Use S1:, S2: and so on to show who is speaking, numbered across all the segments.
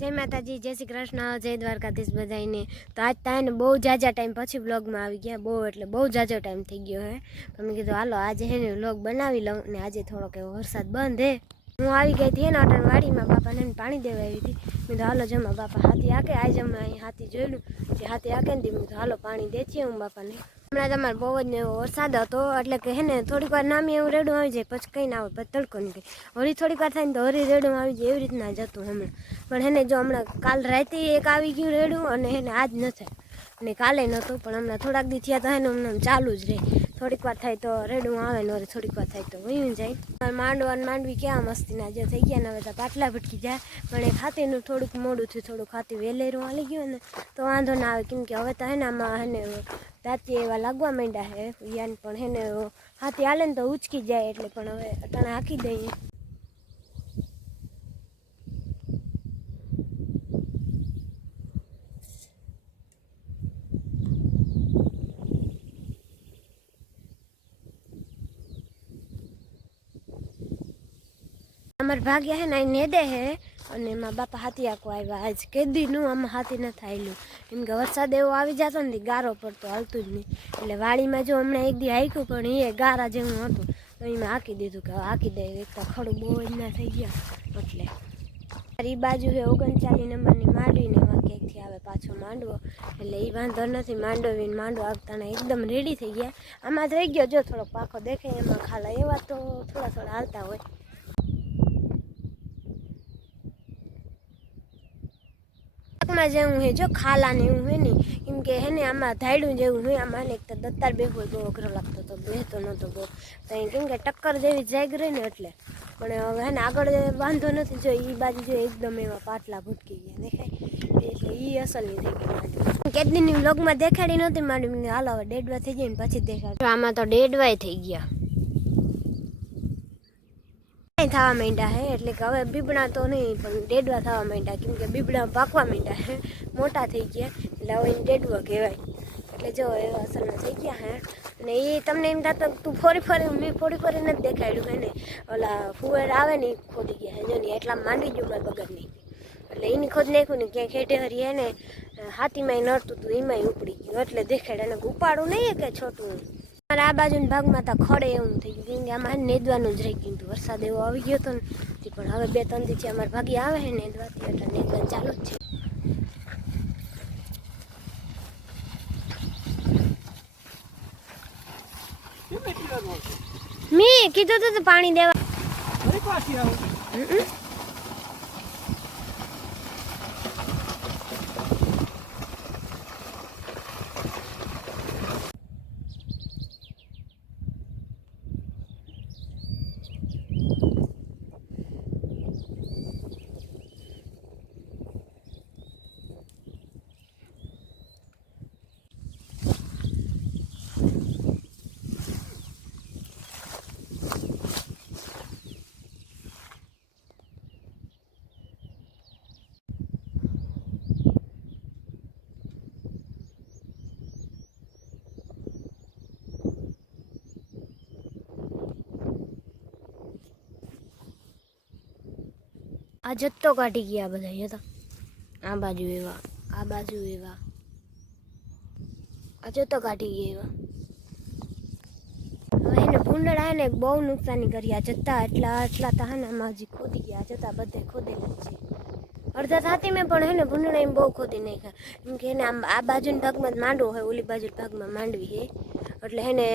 S1: જય માતાજી, જય શ્રી કૃષ્ણ, જય દ્વારકાધીશ બધાને તો આજ તાને બહુ જાજા ટાઈમ પછી વ્લોગમાં આવી ગયા, બહુ એટલે બહુ જાજો ટાઈમ થઈ ગયો હે. તો મેં કીધું, હાલો, આજે હે ને વ્લોગ બનાવી લઉં ને આજે થોડોક એવો વરસાદ બંધ હે. હું આવી ગઈ હતી ને અટણ વાડીમાં બાપાને એને પાણી દેવા આવી હતી. મેં કીધું, હાલો, જમા બાપા હાથી આકે આજે અમે અહીં હાથી જોયેલું. જે હાથી આકે ને મેં કીધું, હાલો, પાણી દેતીએ હું બાપાને. હમણાં તમારે બહુ જ વરસાદ હતો, એટલે કે હે ને થોડીક વાર નામી એવું રેડું આવી જાય, પછી કંઈ ના આવે પછી તડકો નીકળે. વળી થોડીક વાર થાય ને તો હરી રેડું આવી જાય, એવી રીતના જતું હમણાં. પણ હેને જો હમણાં કાલ રાતે એક આવી ગયું રેડું અને હેને આજ નથી અને કાલે નહોતું, પણ હમણાં થોડાક દી થયા તો હેને હમણાં ચાલુ જ રહે. થોડીક વાર થાય તો રેડું આવે ને વળી થોડીક વાર થાય તો વયું જાય. માંડવા અને માંડવી ક્યાં મસ્તીના જે થઈ ગયા ને હવે તો પાટલા ભટકી જાય પણ એ ખાતીનું થોડુંક મોડું થયું થોડુંક ખાતી વેલેરું હાલી ગયું ને, તો વાંધો ના આવે, કેમ કે હવે તો હેને આમાં હેને દાંતી એવા લાગવા માંડ્યા હે યાન પણ હેને હાથી હાલે ને તો ઉચકી જાય એટલે પણ હવે અટાણે હાકી દઈએ. અમાર ભાગ્યા હે ને નેદે હે. અને એમાં બાપા હાથી આખો આવ્યા. આજ કેદીનું આમાં હાથી નથી આવેલું એમ કે વરસાદ એવો આવી જતો ને ગારો પડતો હાલતું જ નહીં. એટલે વાડીમાં જો હમણાં એક દી હાઈકું પણ એ ગારા જેવું હતું. તો એમાં હાકી દીધું કે હાકી દે. એક તો ખડું બહુ જ ના થઈ ગયા. એટલે એ બાજુ છે ઓગણચાલીસ નંબરની માંડવીને એમાં ક્યાંકથી આવે પાછો માંડવો? એટલે એ વાંધો નથી માંડવીને માંડવો આવતાના એકદમ રેડી થઈ ગયા. આમાં થઈ ગયો જો થોડોક પાખો દેખાય, એમાં ખાલા એવા તો થોડા થોડા હાલતા હોય. પાકમાં જેવું હે જો ખાલા ને એવું હે ને કેમ કે હે ને, આમાં ધાયડું જેવું હોય, આમાં એક તો દત્તાર બે હોય, બહુ અઘરો લાગતો તો, બેહતો નહોતો બહુ. તો કેમ કે ટક્કર જેવી જાગ રહી ને એટલે. પણ હવે હે ને, આગળ વાંધો નથી, જો એ બાજુ જો એકદમ એમાં પાટલા ભૂટકી ગયા, દેખાય? એટલે એ અસલની થઈ ગઈ કેટલીની વ્લોગમાં દેખાડી નહોતી, મારી હાલો હવે ડેડવા થઈ ગઈ ને પછી દેખાડ. આમાં તો ડેડવાય થઈ ગયા. થવા માંડ્યા હે. એટલે કે હવે બીબડા તો નહીં, પણ ડેડવા થવા માંડ્યા. કેમ કે બીબડા પાકવા માંડ્યા હે. મોટા થઈ ગયા. એટલે હવે એને ડેડવા કહેવાય. એટલે જો એવા અસરના થઈ ગયા હે. અને એ તમને એમ થતા તું ફરી ફરી, મેં ફોડી ફરી નથી દેખાડ્યું હે ને. ઓલા ફુવેર આવે ને, એ ખોદી ગયા હે. જો ને, એટલા માંડી ગયું મારે બગડની. એટલે એની ખોદ નાખ્યું ને ક્યાંક હેઠે હરી હે ને, હાથીમાંય નડતું હતું એમાંય ઉપડી ગયું. એટલે દેખાડે અને ઉપાડું નહીં કે છોટું. અમારા આ બાજુના ભાગમાં તો ખડે એવું થઈ ગયું કેમ કે આમાં નેદવાનું જ રહી ગયું વરસાદ એવો આવી ગયો હતો ને પણ હવે બે ત્રણ દિવસે અમારા ભાગી આવે છે નેદવાથી એટલે નેદવા ચાલુ જ છે. મેં કીધું તું તો પાણી દેવા. આ જથ્થો કાઢી ગયા બધા એ તો. આ બાજુ એવા, આ બાજુ એવા. આ જથ્થો કાઢી ગયા એવા. હવે એને ભૂંડળા ને બહુ નુકસાની કરી આ જત્તા એટલા એટલા તો માજી ખોદી ગયા. જત્તા બધે ખોદેલા છે. અડધા સાથી મેં પણ હે ને ભૂંડળા એમ બહુ ખોદી નાખ્યા. કેમ કે એને આમ આ બાજુના ભાગમાં જ માંડવો હોય, ઓલી બાજુ ભાગમાં માંડવી હે. એટલે એને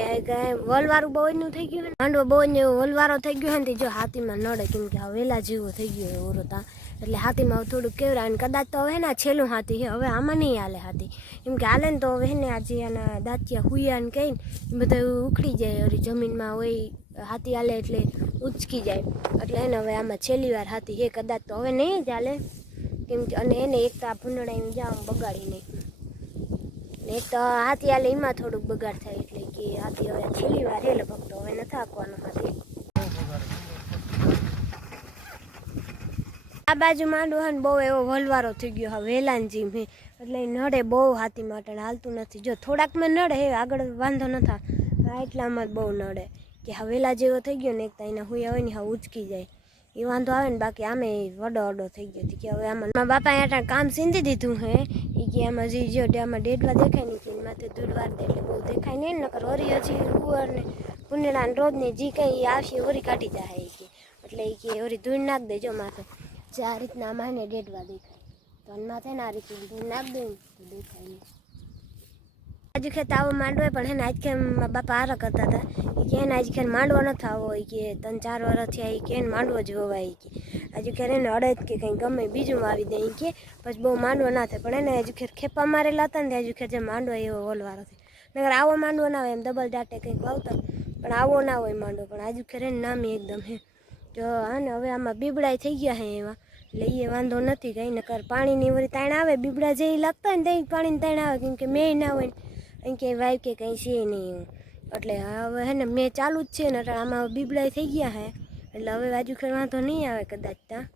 S1: વલવારું બહુ એનું થઈ ગયું ને. માંડવો બહુ ને વલવારો થઈ ગયો ને તે જો હાથીમાં નડે કેમ કે વેલા જેવો થઈ ગયો હોય ઓરો તા. એટલે હાથીમાં થોડું થોડુંક ને કદાચ તો હવે ને છેલ્લું હાથી છે હવે આમાં નહીં હાલે હાથી. કેમ કે હાલે ને તો હવે ને આજે આના દાંતિયા હુયા ને કહીને બધા ઉખડી જાય હરી જમીનમાં હોય હાથી હાલે એટલે ઉચકી જાય. એટલે એને હવે આમાં છેલ્લી વાર હાથી છે કદાચ તો હવે નહીં જ હાલે. કેમ કે અને એને એક તો આ ભૂંડળાઈને જામ બગાડી નાખ્યું એક તો હાથી હાલે એમાં થોડુંક બગાડ થાય. એટલે હાથી હવે છેલ્લી વાર હે નથી આ બાજુ માંડવો હે ને બહુ એવો વલવારો થઈ ગયો હવે વેલાનજી મેં. એટલે નડે બહુ હાથી માટે હાલતું નથી. જો થોડાક મેં નડે હે આગળ વાંધો નથા આ એટલામાં જ બહુ નડે. કે હવેલા જેવો થઈ ગયો ને એક તો એના હુયા હોય ને હા ઉચકી જાય. એ વાંધો આવે ને બાકી આમે વડો અડો થઈ ગયો. કે હવે આમાં બાપા આટા કામ સીંધી દીધું હે. એ કે આમાં જે જો આમાં ડેડવા દેખાય નહીં કે માથે દૂધ દે એટલે બહુ દેખાય નહીં, નકર વરી હજી કુંવર ને પુનેડા ને રોજ ને જે કંઈ આવશે હોરી કાઢી જાય એ કે. એટલે એ કે હોરી ધૂળ નાખ દેજો માથે. જે આ રીતના માને ડેડવા દેખાય. તો માથે ને આ રીતના ધૂળ નાખ દે તો દેખાય નહીં. આજુ ખેત આવો માંડવે પણ એને આજ ખેર મારા બાપા આરા કરતા હતા? એ કે એને આજ ખેર માંડવો ન થાવો એ કે ત્રણ ચાર વર્ષ થયા એ કે એને માંડવો જ હોવાય કે. આજુ ખેર એને અડદ કે કંઈ ગમે, બીજું વાવી દે કે. પછી બહુ માંડવો ના થાય, પણ એને આજુ ખેર ખેપા મારેલા હતા ને તે આજુ ખેર જે માંડવો એવો ઓલવારો થાય નગર આવો માંડવો ના હોય, એમ ડબલ દાટે કંઈક વાવતા, પણ આવો ના હોય માંડવો, પણ આજુ ખેર એને નામી એકદમ હે. જો હા ને હવે આમાં બીબડાઈ થઈ ગયા હે એવા. લઈએ વાંધો નથી કંઈ, નકર પાણીની વળી તાણ આવે, બીબડા જે લાગતા હોય ને ત્યાં પાણીની તાણ આવે, કેમ કે મેં ના હોય અહીં કે વાઈફ કે કંઈ છે નહીં એટલે હવે હે ને મેં ચાલુ જ છે ને એટલે આમાં બીબડાઈ થઈ ગયા હે. એટલે હવે બાજુ ખેડ વાંધો નહીં આવે કદાચ ત્યાં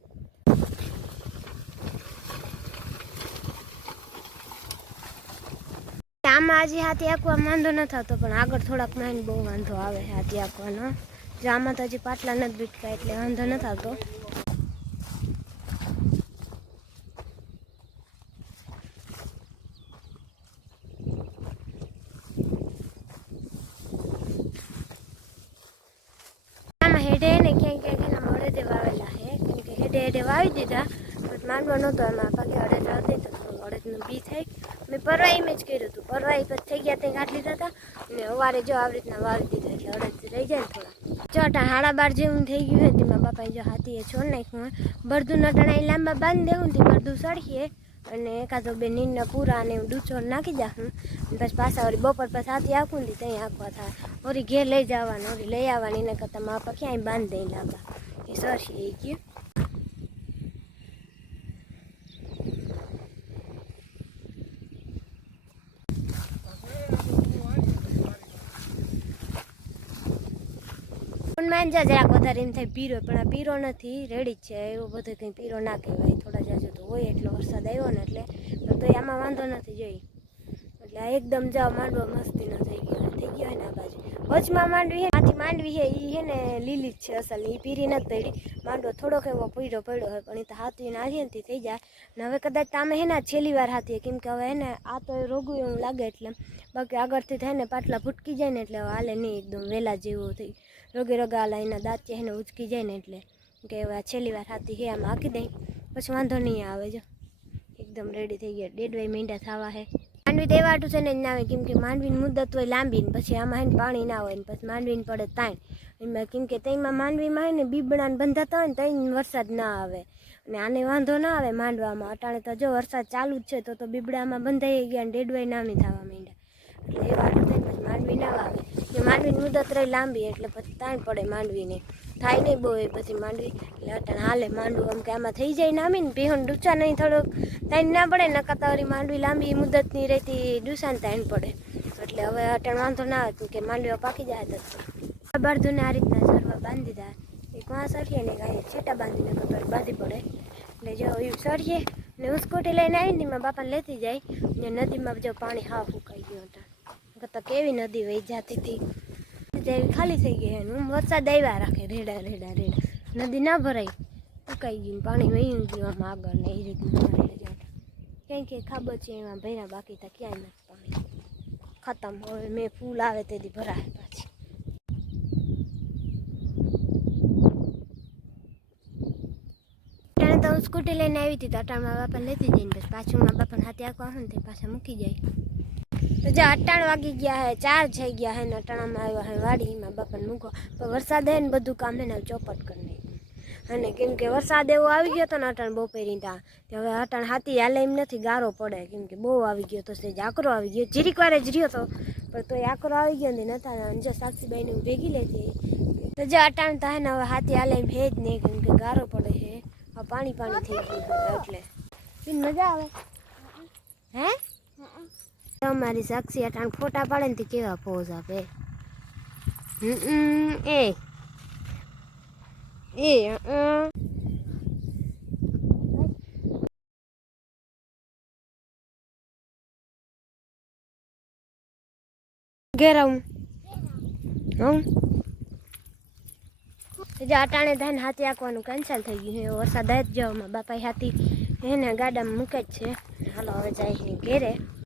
S1: આમાં હજી હાથી આંકવા વાંધો ન થતો, પણ આગળ થોડાક માઇન બહુ વાંધો આવે હાથી આંકવાનો. જો આમાં તો હજી પાટલા નથી બીટકા એટલે વાંધો ન થતો આમાં હેડે ને ક્યાંય ક્યાંક એના મળે વાવેલા હે હેડે વાવી દીધા બટ માનવા નહોતો એમાં પાકે અડદ આવતી તો થોડું અડદનું બી થાય મેં પરવાઈ મેં જ કર્યું હતું. પરવાઈ પછી થઈ ગયા ત્યાં કાઢ લીધા હતા. અને અવારે જો આવી રીતના વાવી દીધા એટલે અડદ રહી જાય ને થોડા. જો અટા બાર જેવું થઈ ગયું હોય તેમાં બાપાએ જો હાથીએ છોડ નાખ્યું હોય બરદું નટણા એ લાંબા બાંધી દેવું તે બરદું સળખીએ અને એકાદો બે નીંદના પૂરા અને ડૂચો નાખી જાઉં પછી પાછા વળી બપોર પછી હાથી આખું ને ત્યાં આખવા થાય. ઓરી ઘેર લઈ જવાનું ઓરી લઈ આવવાની, એના કરતાં માપા ક્યાંય બાંધી દઈ લાંબા એ સરસી એ ગયું. પણ જરાક વધારે એમ થાય પીરો, પણ આ પીરો નથી રેડી જ છે. એવો બધો કંઈ પીરો ના કહેવાય. થોડા જાજો તો હોય એટલો વરસાદ આવ્યો ને એટલે, પણ તો આમાં વાંધો નથી, જોઈ. એટલે આ એકદમ જાવ માંડવો મસ્તીનો થઈ ગયો. થઈ ગયો ને આ બાજુ. વચમાં માંડવી હે માંડવી હે એ હે ને લીલી જ છે અસલ એ પીરી નથી પડી માંડવો થોડોક એવો પીરો પડ્યો હોય, પણ એ તો હાથી નાખીએ ને તે થઈ જાય. ને હવે કદાચ તમે હે ને છેલ્લી વાર હાથીએ કેમ કે હવે હે ને આ તો રોગું એવું લાગે એટલે. બાકી આગળથી થાય ને પાટલા ફૂટકી જાય ને એટલે હાલે નહીં એકદમ વહેલા જેવું થઈ. રોગે રોગા હાલા, એના દાંત છે ને ઉચકી જાય ને એટલે. કે હવે છેલ્લી વાર હાથી હે, આમ હાંકી દઈ પછી વાંધો નહીં આવે, જો. એકદમ રેડી થઈ ગયા. ડેડવાઈ મીંડા થવા હે. માંડવી દેવાટું છે ને જ ના આવે કેમ કે માંડવીની મુદત હોય લાંબી ને પછી આમાં એને પાણી ના હોય ને પછી માંડવીને પડે તાણ. એમાં કેમ કે તેમાં માંડવીમાં હોય ને બીબડાને બંધાતા હોય ને ત્યાં વરસાદ ના આવે. અને આને વાંધો ના આવે માંડવામાં. અટાણે તો જો વરસાદ ચાલુ જ છે તો તો બીબડામાં બંધાઈ ગયા ને ડેડવાઈ નામી થવા માંડ્યા. એટલે એ વાત માંડવી ના આવે માંડવીની મુદત રહી લાંબી એટલે પછી તાણ પડે માંડવીને. થાય નહીં બહુ, એ પછી માંડવી. એટલે અટણ હાલે માંડવું, આમ કે આમાં થઈ જાય નામી ને ભીહોન ડૂચા નહીં થોડોક. તાઈને ના પડે, નકર કતાવરી માંડવી લાંબી મુદતની રહેતી ડૂસાને તાઈને પડે. એટલે હવે અટણ વાંધો ના આવે કે માંડવીઓ પાકી જાય તો. બળદુને આ રીતના સરવા બાંધી દીધા એક વાં સરીએ ને કાંઈ છેટા બાંધીને કપડ બાંધી પડે. એટલે જો એવું સરીએ ને હું સ્કૂટી લઈને આવીને એમાં બાપાને લેતી જાય. ને નદીમાં જો પાણી હાવ ફૂંકાઈ ગયું હતા. તો કેવી નદી વહી જતી હતી. જેવી ખાલી થઈ ગઈ એનું. વરસાદ આવ્યા રાખે, રેડા રેડા રેડા. નદી ના ભરાઈ ઉકાઈ ગયું પાણી વહી ગયું આમ આગળ ને એ રીતનું ક્યાંય ક્યાંય ખાબર છે એમાં ભર્યા બાકી તો ક્યાંય નથી પાણી. ખતમ. હવે મેં ફૂલ આવે તેથી ભરાય પાછી. અટાણે તો હું સ્કૂટી લઈને આવી હતી તો અટાણે મારા બાપાને લેતી જઈને પછી પાછું મારા બાપાને હાથે આખવા આવે ને તે પાછા મૂકી જાય. તો જે અટાણ વાગી ગયા હે, ચાર થઈ ગયા હે ને અટાણામાં આવ્યા હે, વાડીમાં બાપાને મૂકો. પણ વરસાદ હે ને બધું કામ હે ને ચોપટ કરી નાખ્યું. અને કેમ કે વરસાદ એવો આવી ગયો હતો ને અટાણ બપોરી ત્યાં તે હવે અટાણ હાથી હાલે એમ નથી, ગારો પડે. કેમ કે બહુ આવી ગયો તો સેજ આકરો આવી ગયો. જીરીક વારે જ રહ્યો હતો, પણ તોય આકરો આવી ગયો ને નતા અંજા સાક્ષીબાઈને હું ભેગી લેતી. તો જે અટાણ થાય ને હવે હાથી હાલે એમ હે જ નહીં, કેમ કે ગારો પડે હવે પાણી પાણી થઈ ગયું એટલે. મજા આવે? હે. તમારી સાક્ષી અટાણ ફોટા પાડે ને કેવા પોઝ આપે? એ. એ ઘેર આવું. હું જે અટાણે ધાન હાથી આંકવાનું કેન્સલ થઈ ગયું છે. વરસાદ જ જવામાં. બાપા હાથી એને ગાડામાં મૂકે જ છે. હાલો, હવે જાય ઘેરે.